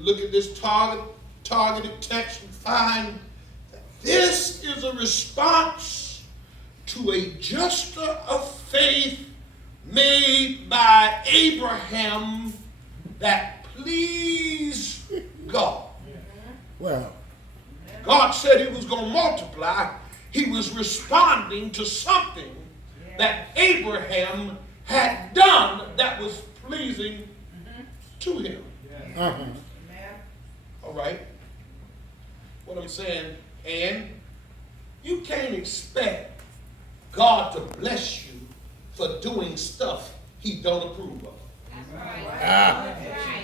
you look at this targeted text, we find that this is a response to a gesture of faith made by Abraham that pleased God. Well, God said he was going to multiply. He was responding to something that Abraham had done that was pleasing to him. All right. What I'm saying, and you can't expect God to bless you for doing stuff he don't approve of.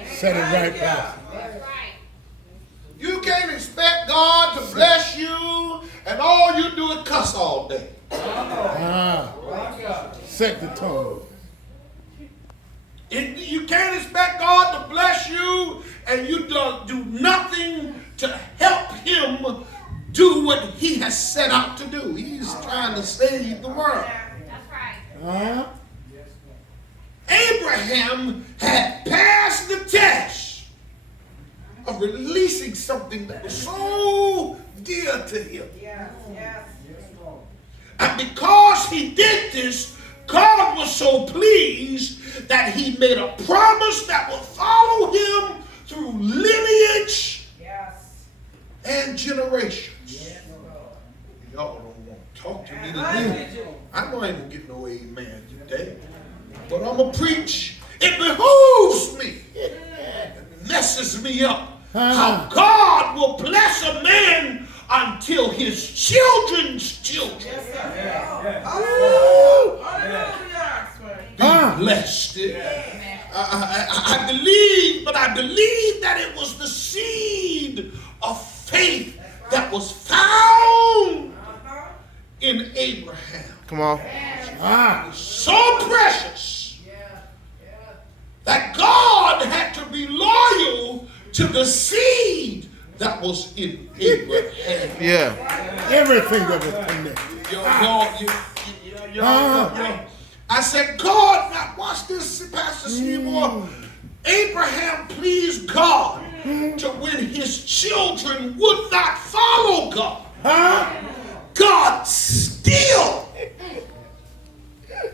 Said it right, Pastor. You can't expect God to bless you and all you do is cuss all day. Set the tone. You can't expect God to bless you and you don't do nothing to help him do what he has set out to do. He's trying to save the world. That's right. Abraham had passed the test of releasing something that was so dear to him. And because he did this, God was so pleased that he made a promise that would follow him through lineage and generations. Y'all don't want to talk to me today. I know I ain't going to get no amen today. But I'm going to preach. It behooves me. It messes me up. How God will bless a man until his children's children be blessed. I believe that it was the seed of faith that was found in Abraham. Come on. So precious that God had to be loyal to the seed that was in Abraham. Yeah. Everything that was connected. I said, God, now watch this, Pastor Seymour. Abraham pleased God to when his children would not follow God. God still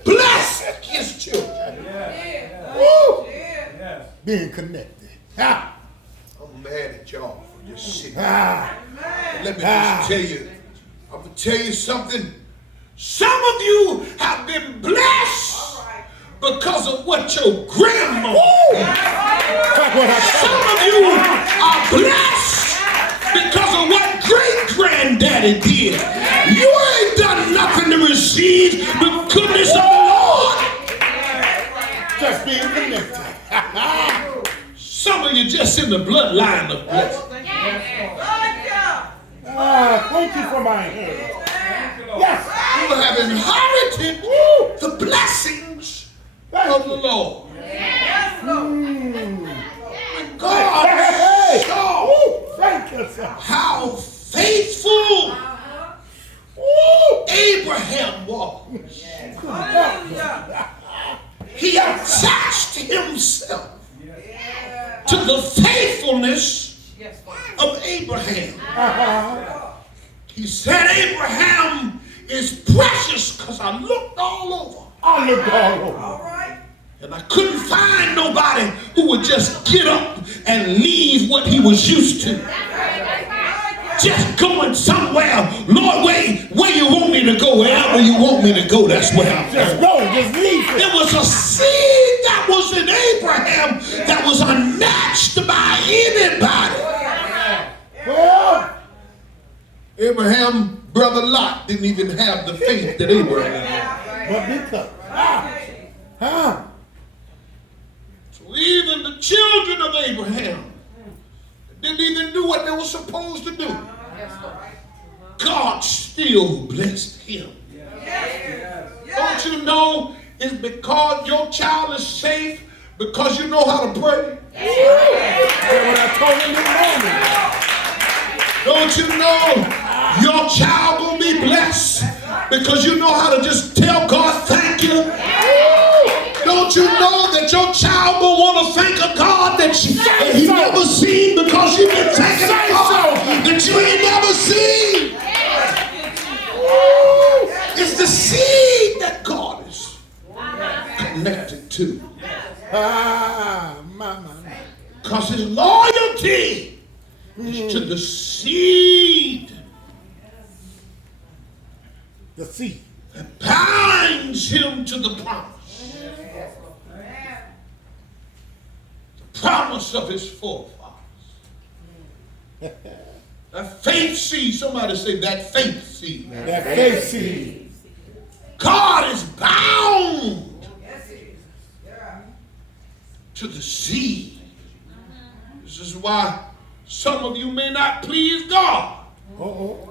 blessed his children. Being connected. I'm mad at y'all for this shit. Let me just tell you, I'm going to tell you something. Some of you have been blessed because of what your grandma did. Some of you are blessed because of what great-granddaddy did. You ain't done nothing to receive the goodness of the Lord. Just being connected. Some of you just in the bloodline of blessing. Thank you for my hand. Yes. You have inherited the blessings of the Lord. God saw how faithful Abraham was. He attached himself to the faithfulness of Abraham. He said, Abraham is precious because I looked all over. And I couldn't find nobody who would just get up and leave what he was used to. Just going somewhere. Lord, where you want me to go, wherever you want me to go, that's where I'm going. Just go, just leave it. There was a seed that was in Abraham that was unmatched by anybody. Well, Abraham, brother Lot, didn't even have the faith that Abraham had. but because. So even the children of Abraham didn't even do what they were supposed to do. God still blessed him. Don't you know it's because your child is safe because you know how to pray? What I told him this morning. Don't you know your child gonna be blessed because you know how to just tell God thank you? Don't you know that your child will want to thank a God that he never seen Because his loyalty is to the seed. The seed. That binds him to the promise. The promise of his forefathers. That faith seed. Somebody say that faith seed. That faith seed. God is bound to the seed. This is why some of you may not please God. Uh-oh.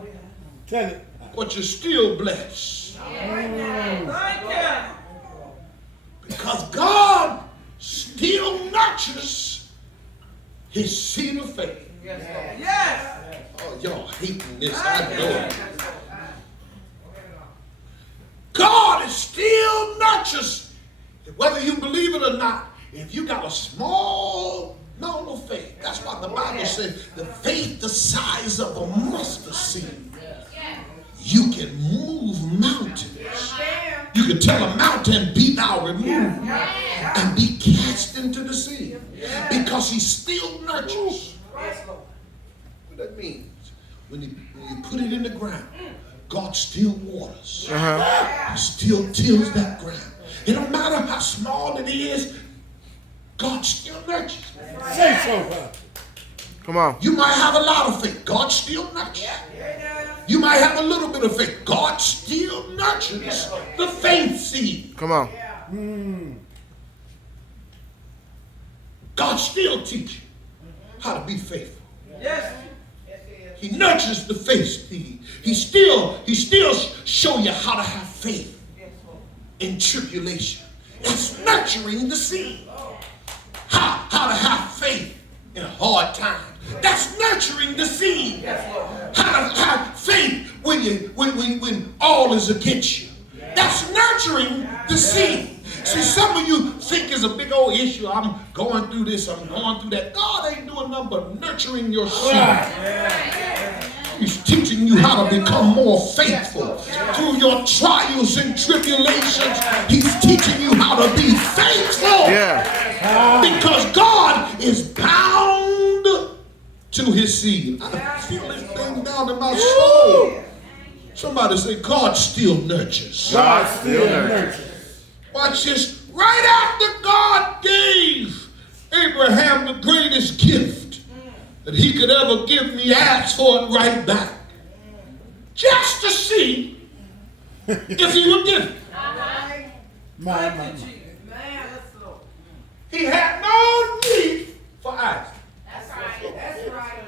Tell it. But you're still blessed. Because God still nurtures his seed of faith. Yes. Oh, y'all hating this. I know it. God is still nurtures. Whether you believe it or not, if you got a small amount of faith, that's why the Bible says the faith the size of a mustard seed. You can move mountains. You can tell a mountain, be thou removed, and be cast into the sea. Because he still nurtures. What that means, when you put it in the ground, God still waters. He still tills that ground. It don't matter how small it is, God still nurtures. Say so, brother. Come on. You might have a lot of faith. God still nurtures. You might have a little bit of faith. God still nurtures the faith seed. Come on. God still teaches you how to be faithful. Yes. He nurtures the faith seed. He still show you how to have faith in tribulation. It's nurturing the seed. How to have faith in hard times. That's nurturing the seed. How to have faith when all is against you. That's nurturing the seed. See, some of you think it's a big old issue. I'm going through this, I'm going through that. God ain't doing nothing but nurturing your seed. He's teaching you how to become more faithful. Through your trials and tribulations, he's teaching you how to be faithful. Because God is bound to his seed. I feel this thing down in my soul. Somebody say, God still nurtures. God still nurtures. Watch this. Right after God gave Abraham the greatest gift that he could ever give me, asked for it right back. Just to see if he would give it. He had no need for Isaac. That's right.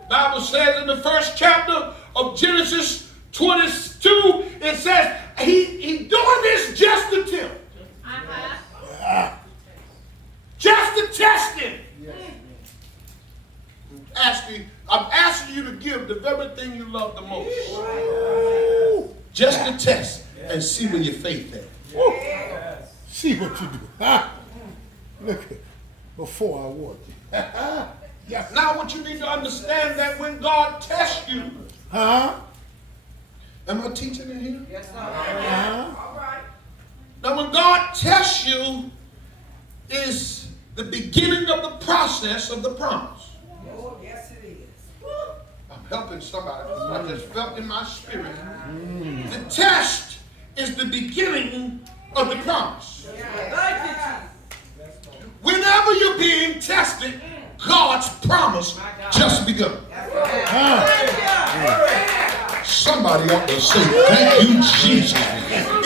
The Bible says in the first chapter of Genesis 22, it says he doing this just to tempt. Just to test him. I'm asking you to give the very thing you love the most. Just to test and see where your faith is. See what you do. Look at before I warned you. Yes. Now what you need to understand that when God tests you, am I teaching in here? Yes, sir. All right. Now when God tests you is the beginning of the process of the promise. Oh, yes it is. I'm helping somebody. I just felt in my spirit. The test is the beginning of the promise. Thank you, Jesus. Whenever you're being tested, God's promise just begun. Somebody ought to say, thank you, Jesus.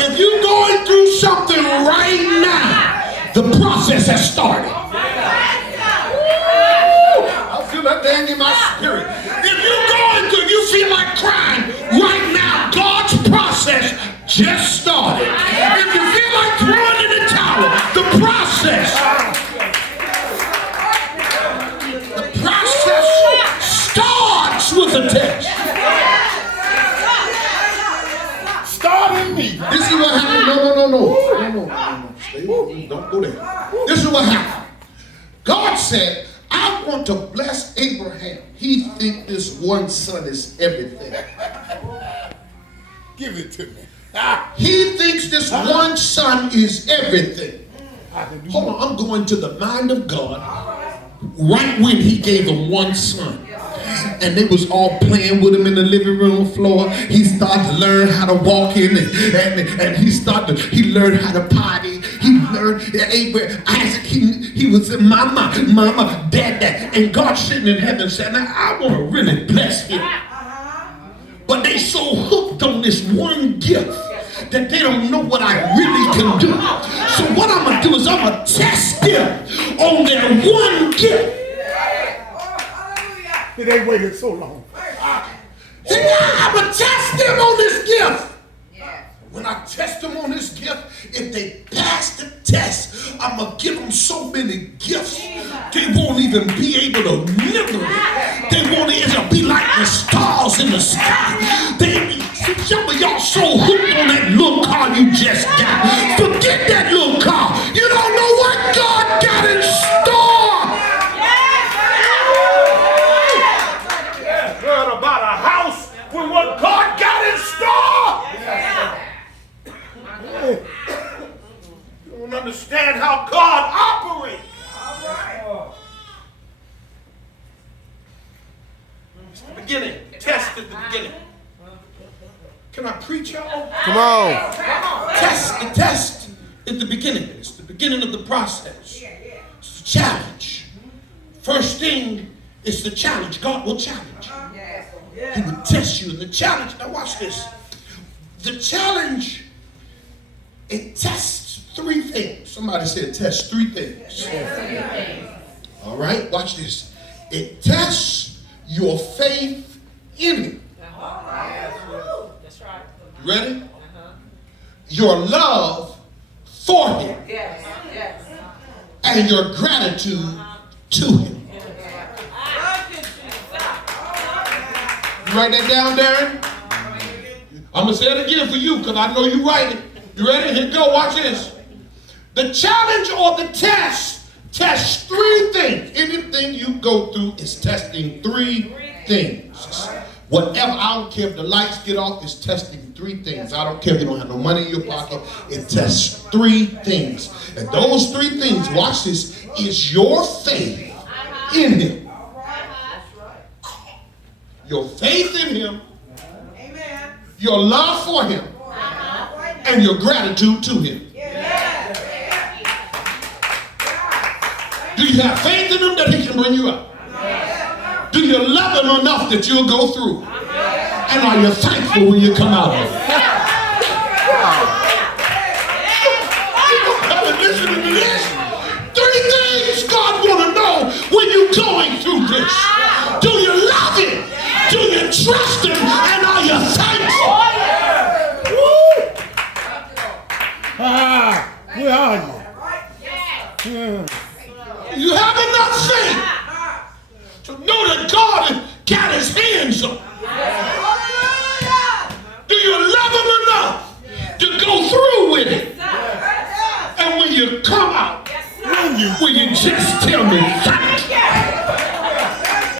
If you're going through something right now, the process has started. I feel that thing in my spirit. If you're going through, you feel like crying right now, God's process just started. If you feel like throwing in the towel, the process starts with a test. Starting me. This is what happened. No. Stay. Don't go there. This is what happened. God said, I want to bless Abraham. He thinks this one son is everything. Give it to me. He thinks this one son is everything. Hold on, I'm going to the mind of God. right when he gave them one son. And they was all playing with him in the living room floor. He started to learn how to walk in, and he learned how to potty. He learned Isaac. He was in mama, dad. And God sitting in heaven said, "Now I want to really bless him." But they so hooked on this one gift that they don't know what I really can do. So what I'm gonna do is I'm gonna test them on their one gift. They waited so long. I'm going to test them on this gift. When I test them on this gift, if they pass the test, I'm going to give them so many gifts, they won't even be able to remember it. It'll be like the stars in the sky. Some of y'all so hooked on that little car you just got. Forget that little car. You don't know what God got in store. About a house with what God got in store. You don't understand how God operates. It's the beginning. Test at the beginning. Can I preach, y'all? Come on. Test at the beginning. It's the beginning of the process. It's a challenge. First thing is the challenge. God will challenge you. He would test you in the challenge. Now watch this. The challenge, it tests three things. Somebody said test three things. All right, watch this. It tests your faith in him. That's right. You ready? Your love for him. Yes. And your gratitude to him. You write that down, Darren? I'm going to say it again for you because I know you write it. You ready? Here we go. Watch this. The challenge or the test tests three things. Anything you go through is testing three things. Whatever, I don't care if the lights get off, it's testing three things. I don't care if you don't have no money in your pocket. It tests three things. And those three things, watch this, is your faith in him. Your faith in him, amen. Your love for him, and your gratitude to him. Do you have faith in him that he can bring you up? Do you love him enough that you'll go through? And are you thankful when you come out of it? Listen to this. Three things God want to know when you're going through this. Do you love him? Do you trust him? And are you thankful? Where are you? You have enough faith to know that God got his hands on. Do you love him enough to go through with it? And when you come out, will you just tell me thank